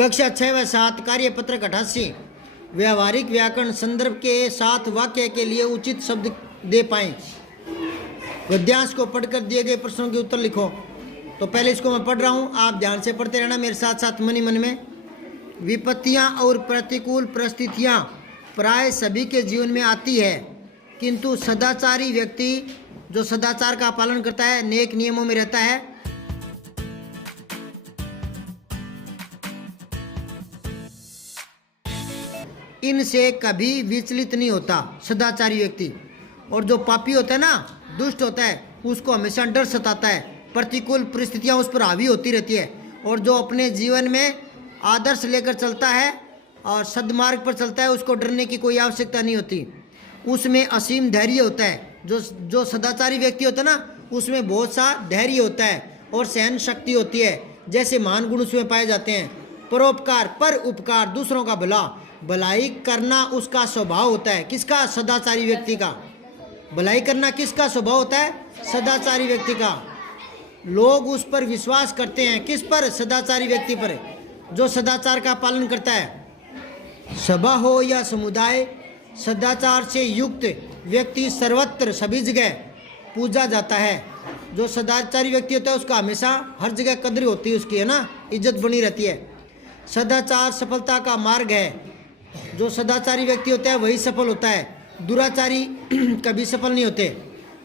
कक्षा 6 व 7 कार्यपत्रक 88 व्यावहारिक व्याकरण संदर्भ के साथ वाक्य के लिए उचित शब्द दे पाएं। गद्यांश को पढ़कर दिए गए प्रश्नों के उत्तर लिखो। तो पहले इसको मैं पढ़ रहा हूँ, आप ध्यान से पढ़ते रहना मेरे साथ साथ मन ही मन में। विपत्तियाँ और प्रतिकूल परिस्थितियाँ प्राय सभी के जीवन में आती है, किंतु सदाचारी व्यक्ति जो सदाचार का पालन करता है, नेक नियमों में रहता है, इनसे कभी विचलित नहीं होता सदाचारी व्यक्ति। और जो पापी होता है ना, दुष्ट होता है, उसको हमेशा डर सताता है, प्रतिकूल परिस्थितियां उस पर हावी होती रहती है। और जो अपने जीवन में आदर्श लेकर चलता है और सद्मार्ग पर चलता है, उसको डरने की कोई आवश्यकता नहीं होती। उसमें असीम धैर्य होता है। जो सदाचारी व्यक्ति होता है ना, उसमें बहुत सा धैर्य होता है और सहन शक्ति होती है, जैसे महान गुण उसमें पाए जाते हैं। परोपकार, पर उपकार, दूसरों का भलाई करना उसका स्वभाव होता है। किसका? सदाचारी व्यक्ति का। भलाई करना किसका स्वभाव होता है? सदाचारी व्यक्ति का। लोग उस पर विश्वास करते हैं। किस पर? सदाचारी व्यक्ति पर, जो सदाचार का पालन करता है। सभा हो या समुदाय, सदाचार से युक्त व्यक्ति सर्वत्र सभी जगह पूजा जाता है। जो सदाचारी व्यक्ति होता है उसका हमेशा हर जगह कद्र होती है, उसकी है ना, इज्जत बनी रहती है। सदाचार सफलता का मार्ग है। जो सदाचारी व्यक्ति होता है वही सफल होता है, दुराचारी कभी सफल नहीं होते।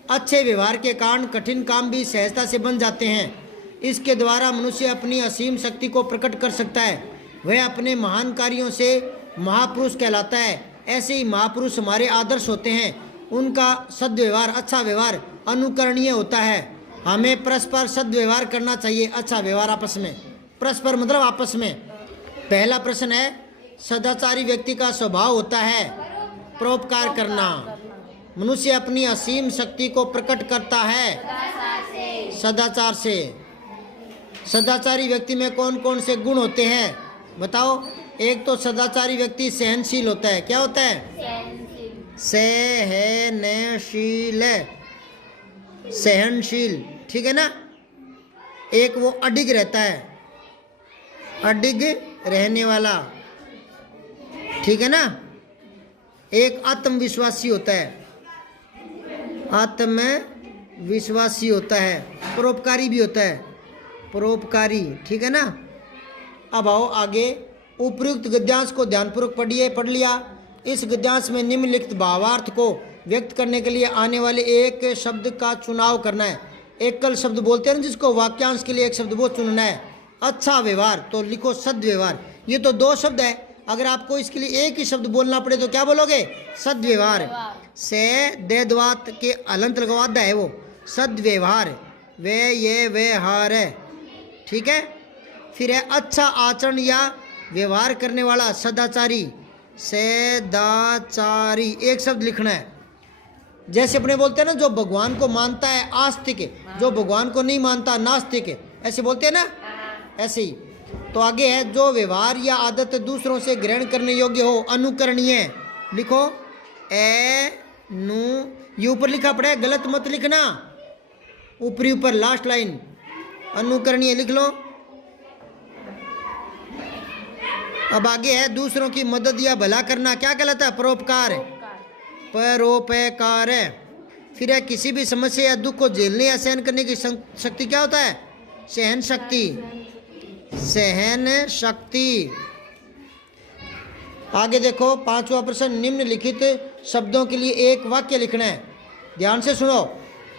अच्छे व्यवहार के कारण कठिन काम भी सहजता से बन जाते हैं। इसके द्वारा मनुष्य अपनी असीम शक्ति को प्रकट कर सकता है। वह अपने महान कार्यों से महापुरुष कहलाता है। ऐसे ही महापुरुष हमारे आदर्श होते हैं। उनका सद्व्यवहार, अच्छा व्यवहार अनुकरणीय होता है। हमें परस्पर सद्व्यवहार करना चाहिए, अच्छा व्यवहार आपस में। परस्पर मतलब आपस में। पहला प्रश्न है, सदाचारी व्यक्ति का स्वभाव होता है परोपकार करना। मनुष्य अपनी असीम शक्ति को प्रकट करता है सदाचार से। सदाचारी व्यक्ति में कौन कौन से गुण होते हैं बताओ? एक तो सदाचारी व्यक्ति सहनशील होता है। क्या होता है? सहनशील, सहनशील, ठीक है ना। एक वो अडिग रहता है, अडिग रहने वाला, ठीक है ना। एक आत्मविश्वासी होता है, आत्मविश्वासी होता है। परोपकारी भी होता है, परोपकारी, ठीक है ना। अब आओ आगे। उपयुक्त गद्यांश को ध्यानपूर्वक पढ़ लिया। इस गद्यांश में निम्नलिखित भावार्थ को व्यक्त करने के लिए आने वाले एक शब्द का चुनाव करना है। एकल शब्द बोलते हैं ना जिसको, वाक्यांश के लिए एक शब्द वो चुनना है। अच्छा व्यवहार, तो लिखो सद्व्यवहार। ये तो दो शब्द है, अगर आपको इसके लिए एक ही शब्द बोलना पड़े तो क्या बोलोगे? सद्व्यवहार। से देदवात के अलंत लगवादा है वो, सद्व्यवहार। वे ये व्यवहार है, ठीक है। फिर है अच्छा आचरण या व्यवहार करने वाला, सदाचारी, सदाचारी, एक शब्द लिखना है। जैसे अपने बोलते हैं ना, जो भगवान को मानता है आस्तिक, जो भगवान को नहीं मानता नास्तिक, ऐसे बोलते हैं ना, ऐसे ही। तो आगे है, जो व्यवहार या आदत दूसरों से ग्रहण करने योग्य हो, अनुकरणीय। लिखो ये ऊपर लिखा पड़ा है, गलत मत लिखना, ऊपरी ऊपर लास्ट लाइन, अनुकरणीय लिख लो। अब आगे है, दूसरों की मदद या भला करना, क्या कहलाता है? परोपकार, परोपकार। फिर है, किसी भी समस्या या दुख को झेलने या सहन करने की शक्ति, क्या होता है? सहन शक्ति, सहन शक्ति। आगे देखो, पांचवा प्रश्न, निम्नलिखित शब्दों के लिए एक वाक्य लिखना है। ध्यान से सुनो।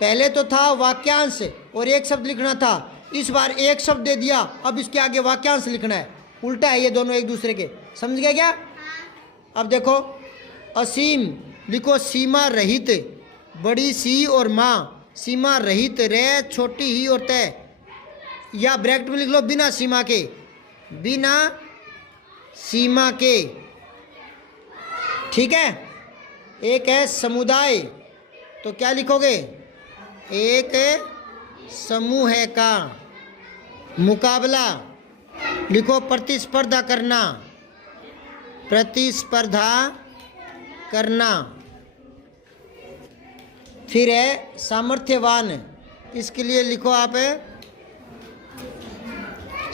पहले तो था वाक्यांश और एक शब्द लिखना था, इस बार एक शब्द दे दिया, अब इसके आगे वाक्यांश लिखना है। उल्टा है ये दोनों एक दूसरे के, समझ गया क्या? अब देखो, असीम लिखो, सीमा रहित, बड़ी सी और माँ, सीमा रहित, रे छोटी ही और तय, या ब्रैकेट में लिख लो बिना सीमा के, बिना सीमा के, ठीक है। एक है समुदाय, तो क्या लिखोगे? एक समूह का मुकाबला, लिखो प्रतिस्पर्धा करना, प्रतिस्पर्धा करना। फिर है सामर्थ्यवान, इसके लिए लिखो आप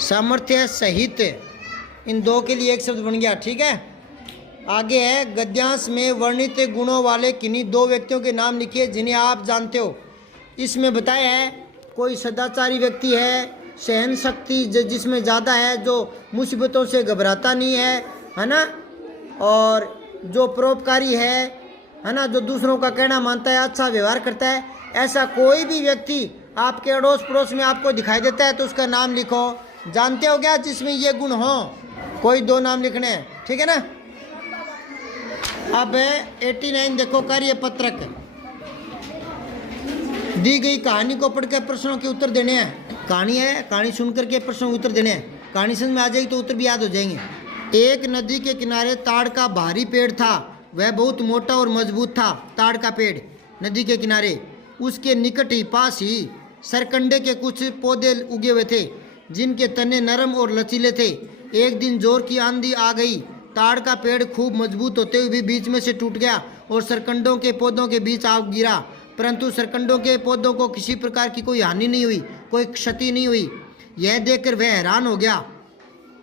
सामर्थ्य सहित, इन दो के लिए एक शब्द बन गया, ठीक है। आगे है, गद्यांश में वर्णित गुणों वाले किन्हीं दो व्यक्तियों के नाम लिखिए जिन्हें आप जानते हो। इसमें बताया है कोई सदाचारी व्यक्ति है, सहन शक्ति जिसमें ज़्यादा है, जो मुसीबतों से घबराता नहीं है ना, और जो परोपकारी है ना, जो दूसरों का कहना मानता है, अच्छा व्यवहार करता है। ऐसा कोई भी व्यक्ति आपके अड़ोस पड़ोस में आपको दिखाई देता है तो उसका नाम लिखो। जानते हो क्या जिसमें ये गुण हो? कोई दो नाम लिखने हैं, ठीक है ना। अब 89 देखो, कार्य पत्रक। दी गई कहानी को पढ़कर प्रश्नों के उत्तर देने हैं। कहानी है, कहानी सुनकर के प्रश्नों के उत्तर देने हैं। कहानी समझ में आ जाएगी तो उत्तर भी याद हो जाएंगे। एक नदी के किनारे ताड़ का भारी पेड़ था। वह बहुत मोटा और मजबूत था। ताड़ का पेड़ नदी के किनारे, उसके निकट ही पास ही सरकंडे के कुछ पौधे उगे हुए थे जिनके तने नरम और लचीले थे। एक दिन जोर की आंधी आ गई। ताड़ का पेड़ खूब मजबूत होते हुए भी बीच में से टूट गया और सरकंडों के पौधों के बीच आ गिरा, परंतु सरकंडों के पौधों को किसी प्रकार की कोई हानि नहीं हुई, कोई क्षति नहीं हुई। यह देखकर वह हैरान हो गया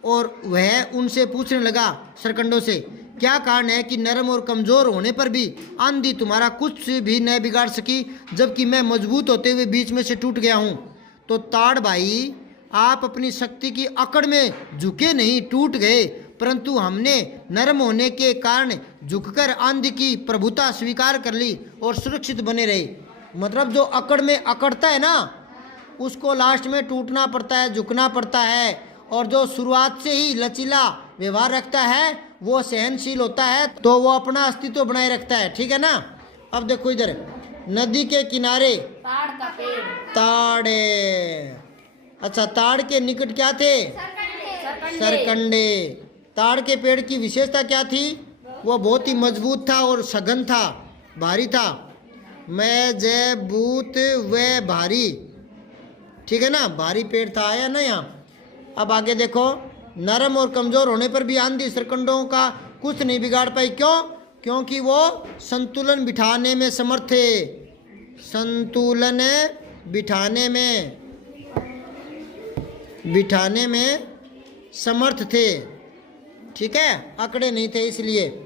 और वह उनसे पूछने लगा, सरकंडों से, क्या कारण है कि नरम और कमज़ोर होने पर भी आंधी तुम्हारा कुछ भी न बिगाड़ सकी, जबकि मैं मजबूत होते हुए बीच में से टूट गया हूँ? तो ताड़ भाई, आप अपनी शक्ति की अकड़ में झुके नहीं, टूट गए, परंतु हमने नरम होने के कारण झुककर आंधी की प्रभुता स्वीकार कर ली और सुरक्षित बने रहे। मतलब जो अकड़ में अकड़ता है ना, उसको लास्ट में टूटना पड़ता है, झुकना पड़ता है। और जो शुरुआत से ही लचीला व्यवहार रखता है, वो सहनशील होता है, तो वो अपना अस्तित्व बनाए रखता है, ठीक है ना। अब देखो इधर, नदी के किनारे ताड़ का पेड़। ताड़े, अच्छा, ताड़ के निकट क्या थे? सरकंडे। ताड़ के पेड़ की विशेषता क्या थी? वो बहुत ही मजबूत था और सघन था, भारी था। मजबूत व भारी, ठीक है ना, भारी पेड़ था, आया ना यहाँ। अब आगे देखो, नरम और कमज़ोर होने पर भी आंधी सरकंडों का कुछ नहीं बिगाड़ पाई। क्यों? क्योंकि वो संतुलन बिठाने में समर्थ थे। संतुलन बिठाने में समर्थ थे, ठीक है, अकड़े नहीं थे। इसलिए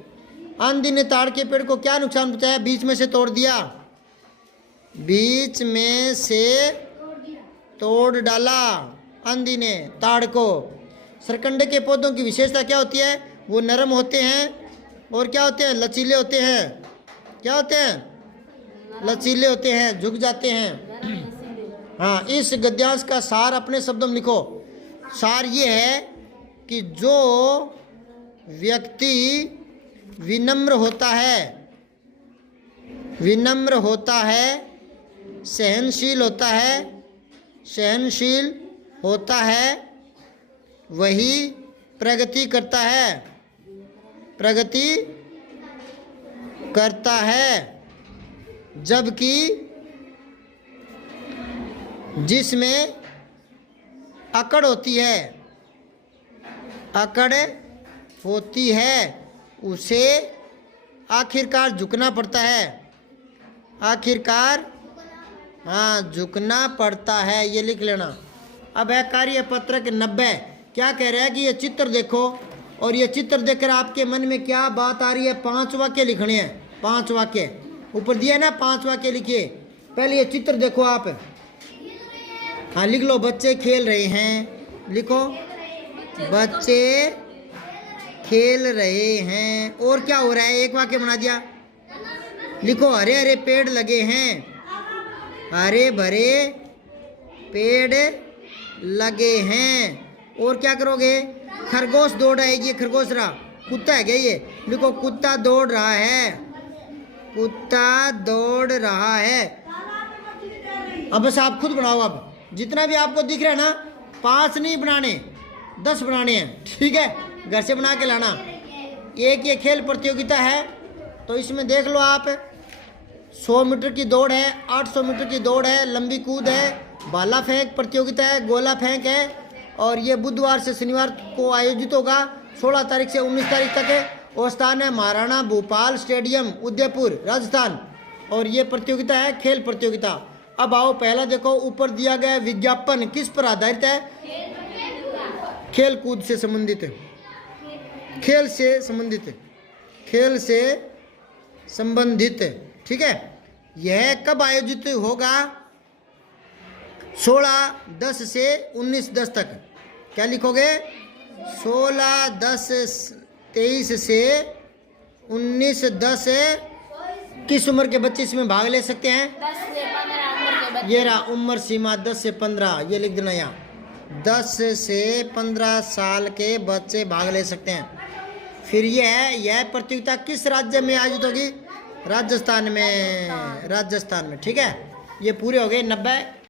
आंधी ने ताड़ के पेड़ को क्या नुकसान पहुंचाया? बीच में से तोड़ दिया, बीच में से तोड़ डाला आंधी ने ताड़ को। सरकंडे के पौधों की विशेषता क्या होती है? वो नरम होते हैं और क्या होते हैं? लचीले होते हैं। क्या होते हैं? लचीले होते हैं, झुक जाते हैं। हाँ, इस गद्यांश का सार अपने शब्दों में लिखो। सार ये है कि जो व्यक्ति विनम्र होता है, सहनशील होता है, वही प्रगति करता है, जबकि जिसमें अकड़ होती है उसे आखिरकार झुकना पड़ता है। झुकना पड़ता है, ये लिख लेना। अब है कार्य पत्रक 90। क्या कह रहा है कि ये चित्र देखो, और ये चित्र देखकर आपके मन में क्या बात आ रही है? 5 वाक्य लिखने हैं। 5 वाक्य ऊपर दिया ना, 5 वाक्य लिखिए। पहले ये चित्र देखो आप। हाँ, लिख लो, बच्चे खेल रहे हैं। लिखो, बच्चे खेल रहे हैं। और क्या हो रहा है? एक वाक्य बना दिया। लिखो, हरे हरे पेड़ लगे हैं। हरे भरे पेड़ लगे हैं। और क्या करोगे? खरगोश दौड़ आएगी। खरगोश रहा, कुत्ता है क्या ये? लिखो, कुत्ता दौड़ रहा है। अब बस आप खुद बनाओ। अब जितना भी आपको दिख रहा है ना, 5 नहीं बनाने, 10 बनाने हैं, ठीक है। घर से बना के लाना। एक ये खेल प्रतियोगिता है, तो इसमें देख लो आप, 100 मीटर की दौड़ है, 800 मीटर की दौड़ है, लंबी कूद है, भाला फेंक प्रतियोगिता है, गोला फेंक है। और ये बुधवार से शनिवार को आयोजित होगा, 16 तारीख से 19 तारीख तक है। और स्थान है महाराणा भूपाल स्टेडियम, उदयपुर, राजस्थान। और ये प्रतियोगिता है खेल प्रतियोगिता। अब आओ, पहला देखो, ऊपर दिया गया विज्ञापन किस पर आधारित है? खेल कूद से संबंधित है। खेल से संबंधित, खेल से संबंधित, ठीक है। यह कब आयोजित होगा? 16/10 से 19/10 तक। क्या लिखोगे? 16/10/23 से 19/10। किस उम्र के बच्चे इसमें भाग ले सकते हैं? 10 से 15 उम्र के बच्चे। ये रहा उम्र सीमा 10 से 15, ये लिख देना यहाँ। 10 से 15 साल के बच्चे भाग ले सकते हैं। फिर यह प्रतियोगिता किस राज्य में आयोजित होगी? राजस्थान में, राजस्थान में, ठीक है। ये पूरे हो गए 90।